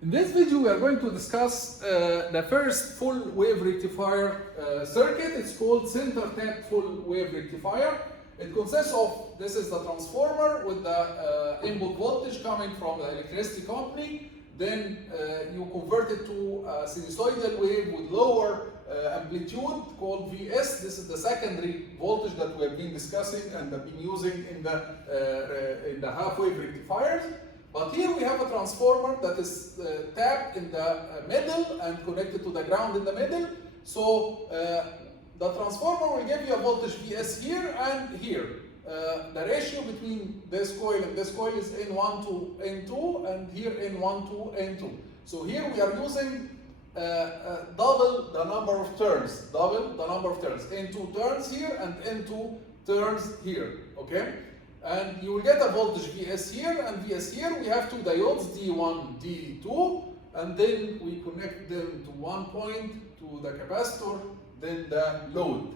In this video, we are going to discuss the first full wave rectifier circuit. It's called center tap full wave rectifier. It consists of, this is the transformer with the input voltage coming from the electricity company. Then you convert it to a sinusoidal wave with lower amplitude called Vs. This is the secondary voltage that we have been discussing and have been using in the half wave rectifiers. But here we have a transformer that is tapped in the middle and connected to the ground in the middle. So the transformer will give you a voltage Vs here and here. The ratio between this coil and this coil is N1 to N2 and here N1 to N2. So here we are using double the number of turns, N2 turns here and N2 turns here, okay? And you will get a voltage Vs here and Vs here. We have two diodes, D1, D2, and then we connect them to one point, to the capacitor, then the load.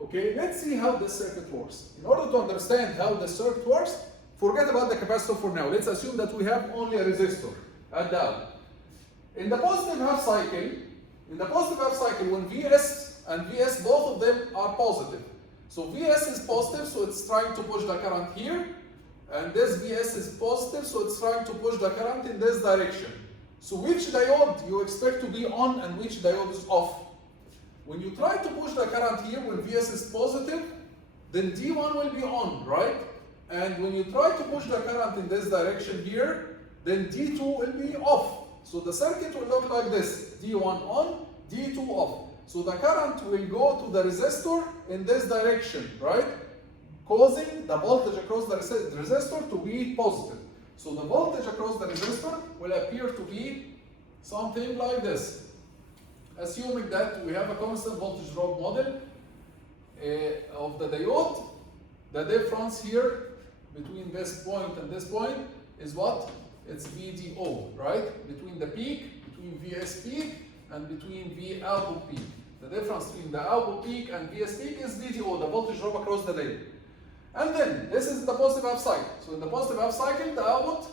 Okay, let's see how this circuit works. In order to understand how the circuit works, forget about the capacitor for now. Let's assume that we have only a resistor at the out. In the positive half cycle, when Vs and Vs, both of them are positive. So Vs is positive, so it's trying to push the current here, and this Vs is positive, so it's trying to push the current in this direction. So which diode you expect to be on and which diode is off? When you try to push the current here, when Vs is positive, then D1 will be on, right? And when you try to push the current in this direction here, then D2 will be off. So the circuit will look like this, D1 on, D2 off. So the current will go to the resistor in this direction, right? Causing the voltage across the resistor to be positive. So the voltage across the resistor will appear to be something like this. Assuming that we have a constant voltage drop model of the diode, the difference here between this point and this point is what? It's VDO, right? Between the peak, between Vs peak, and between V output peak. The difference between the output peak and Vs peak is VDO, the voltage drop across the diode. And then this is the positive half cycle. So in the positive half cycle, the output,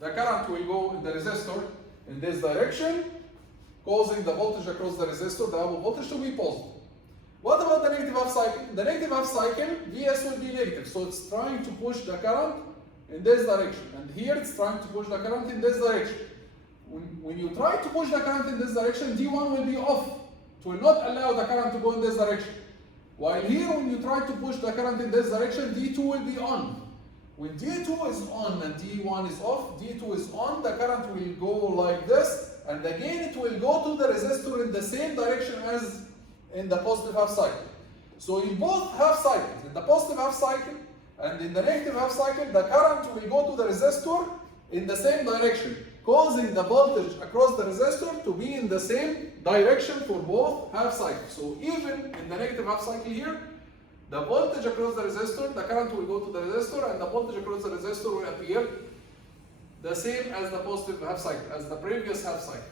the current will go in the resistor in this direction, causing the voltage across the resistor, the output voltage, to be positive. What about the negative half cycle? In the negative half cycle, Vs will be negative. So it's trying to push the current in this direction. And here it's trying to push the current in this direction. When you try to push the current in this direction, D1 will be off. It will not allow the current to go in this direction. While here, when you try to push the current in this direction, D2 will be on. When D2 is on and D1 is off, D2 is on, the current will go like this, and again it will go to the resistor in the same direction as in the positive half cycle. So in both half cycles, in the positive half cycle and in the negative half cycle, the current will go to the resistor in the same direction, causing the voltage across the resistor to be in the same direction for both half cycles. So even in the negative half cycle here, the voltage across the resistor, the current will go to the resistor, and the voltage across the resistor will appear the same as the positive half cycle, as the previous half cycle.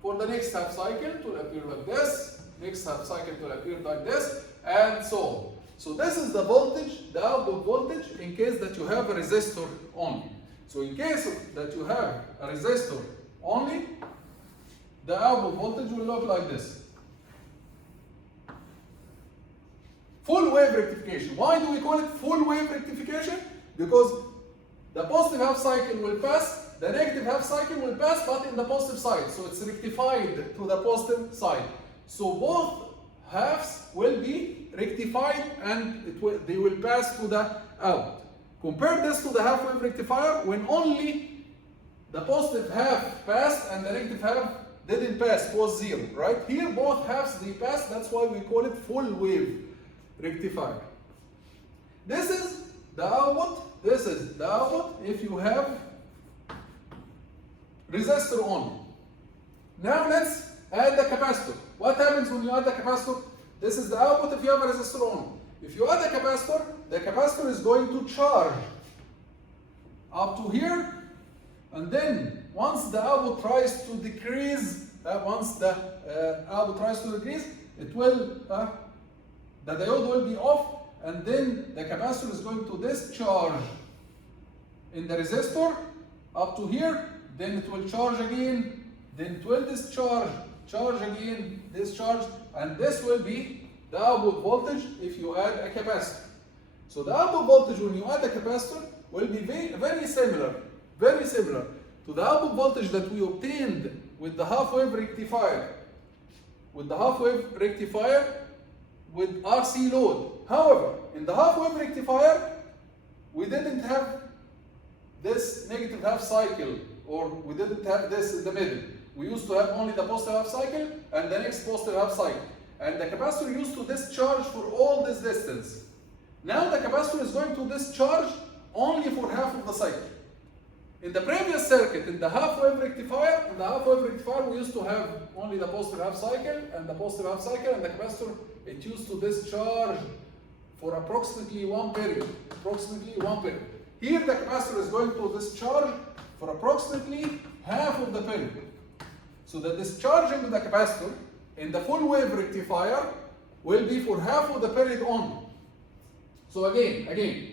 For the next half cycle, it will appear like this, next half cycle it will appear like this, and so on. So this is the voltage, the output voltage, in case that you have a resistor only. So in case that you have a resistor only, the output voltage will look like this. Full wave rectification. Why do we call it full wave rectification? Because the positive half cycle will pass, the negative half cycle will pass, but in the positive side. So it's rectified to the positive side. So both halves will be rectified and they will pass to the out. Compare this to the half wave rectifier when only the positive half passed and the negative half didn't pass, it was zero, right? Here both halves they pass, that's why we call it full wave rectifier. This is the output, this is the output if you have resistor on. Now let's add the capacitor. What happens when you add the capacitor? This is the output if you have a resistor on. If you add the capacitor is going to charge up to here, and then once the output tries to decrease, it will, the diode will be off, and then the capacitor is going to discharge in the resistor up to here, then it will charge again, then it will discharge, charge again, discharge, and this will be the output voltage if you add a capacitor. So the output voltage when you add a capacitor will be very similar to the output voltage that we obtained with the half-wave rectifier. With RC load. However, in the half-wave rectifier, we didn't have this negative half cycle, or we didn't have this in the middle. We used to have only the positive half cycle and the next positive half cycle. And the capacitor used to discharge for all this distance. Now the capacitor is going to discharge only for half of the cycle. In the previous circuit, in the half-wave rectifier, we used to have only the positive half cycle, and the capacitor, it used to discharge for approximately one period. Here the capacitor is going to discharge for approximately half of the period. So the discharging of the capacitor in the full wave rectifier will be for half of the period only. So again,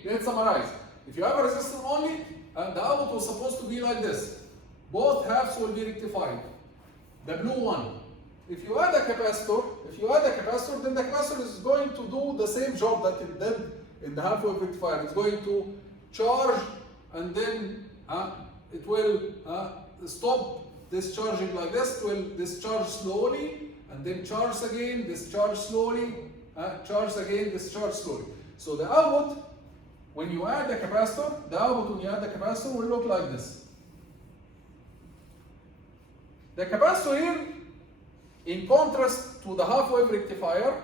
let's summarize. If you have a resistor only, the output was supposed to be like this. Both halves will be rectified. The blue one. If you add a capacitor, then the capacitor is going to do the same job that it did in the half-wave rectifier. It's going to charge, and then it will stop discharging like this. It will discharge slowly, and then charge again, discharge slowly, charge again, discharge slowly. So the output, when you add the capacitor, will look like this. The capacitor here, in contrast to the half-wave rectifier,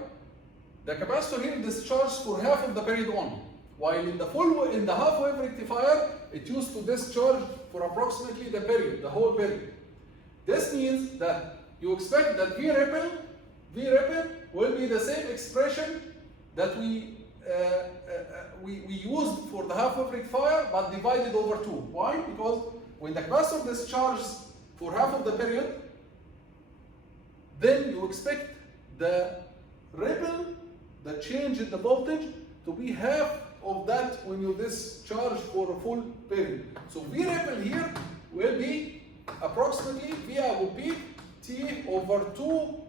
the capacitor here discharges for half of the period only. While in the half-wave rectifier, it used to discharge for approximately the whole period. This means that you expect that V ripple will be the same expression that we used for the half-wave rectifier, but divided over 2. Why? Because when the capacitor discharges for half of the period, then you expect the ripple, the change in the voltage, to be half of that when you discharge for a full period. So V ripple here will be approximately V output peak T over 2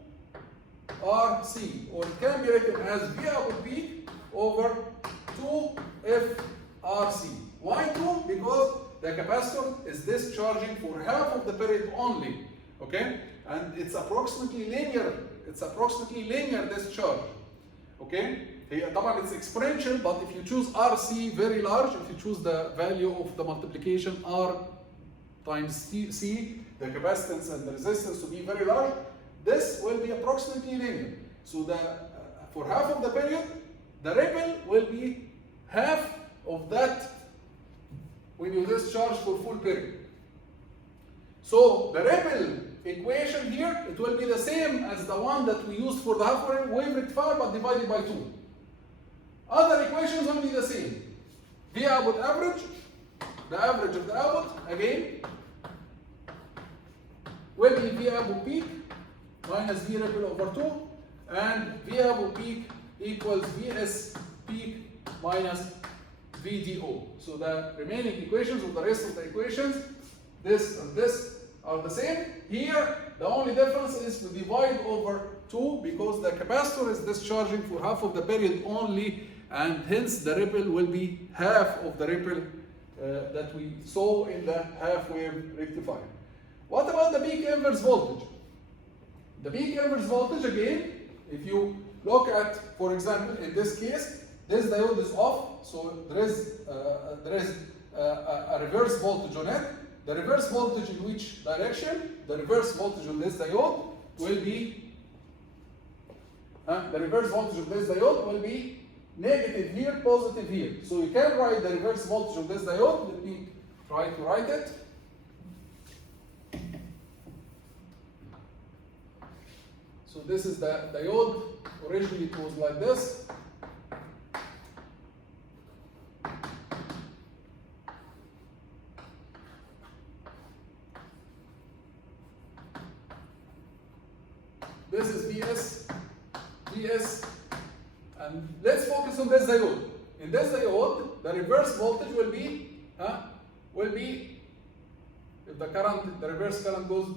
RC, or it can be written as V output peak over 2 FRC. Why 2? Because the capacitor is discharging for half of the period only. Okay? And it's approximately linear. Discharge. Okay? It's exponential, but if you choose RC very large, if you choose the value of the multiplication R times C, the capacitance and the resistance to be very large, this will be approximately linear. So for half of the period, the ripple will be half of that when you discharge for full period. So the ripple equation here, it will be the same as the one that we used for the half-wave rectifier, but divided by 2. Other equations will be the same. V output average, the average of the output, again, will be V output peak minus V ripple over 2, and V output peak equals Vs peak minus VDO. So the remaining equations, or the rest of the equations, this and this, are the same. Here, the only difference is we divide over 2 because the capacitor is discharging for half of the period only, and hence the ripple will be half of the ripple that we saw in the half-wave rectifier. What about the peak inverse voltage? The peak inverse voltage, again, if you look at, for example, in this case, this diode is off, so there is a reverse voltage on it. The reverse voltage in which direction? The reverse voltage on this diode will be negative here, positive here. So you can write the reverse voltage of this diode. Let me try to write it. So this is the diode. Originally it was like this. This is Vs, and let's focus on this diode. In this diode, the reverse voltage will be, if the current, the reverse current goes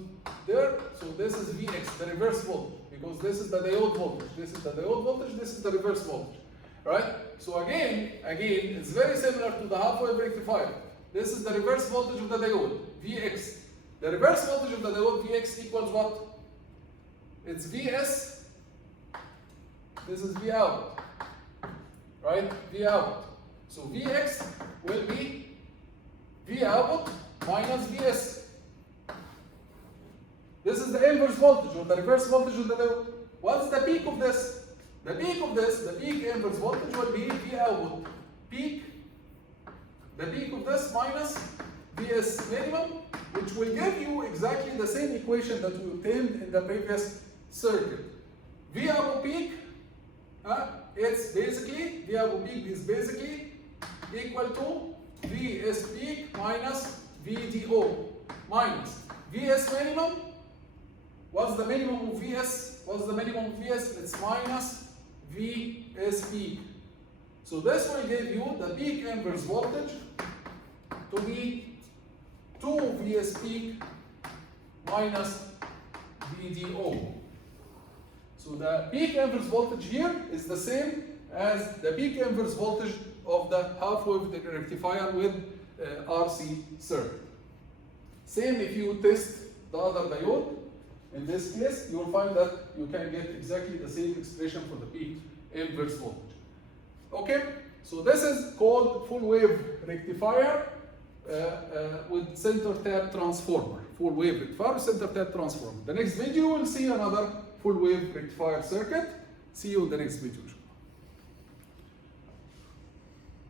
there. So this is Vx, the reverse voltage, because this is the diode voltage. This is the diode voltage. This is the reverse voltage, right? So again, it's very similar to the half-wave rectifier. This is the reverse voltage of the diode, Vx. The reverse voltage of the diode, Vx, equals what? It's Vs. This is V out, right? V out. So Vx will be V output minus Vs. This is the inverse voltage or the reverse voltage of the diode. What's the peak of this? The peak of this, the peak inverse voltage will be V output peak. The peak of this minus Vs minimum, which will give you exactly the same equation that we obtained in the previous circuit. V output peak, it's basically, V output peak is basically equal to Vs peak minus VDO minus Vs minimum. What's the minimum of Vs? What's the minimum of Vs? It's minus Vs peak. So this will give you the peak inverse voltage to be 2 Vs peak minus VDO. So the peak inverse voltage here is the same as the peak inverse voltage of the half-wave rectifier with RC circuit. Same if you test the other diode. In this case, you will find that you can get exactly the same expression for the peak inverse voltage. Okay, so this is called full wave rectifier with center tap transformer. Full wave rectifier with center tap transformer. The next video we'll see another full wave rectifier circuit. See you in the next video.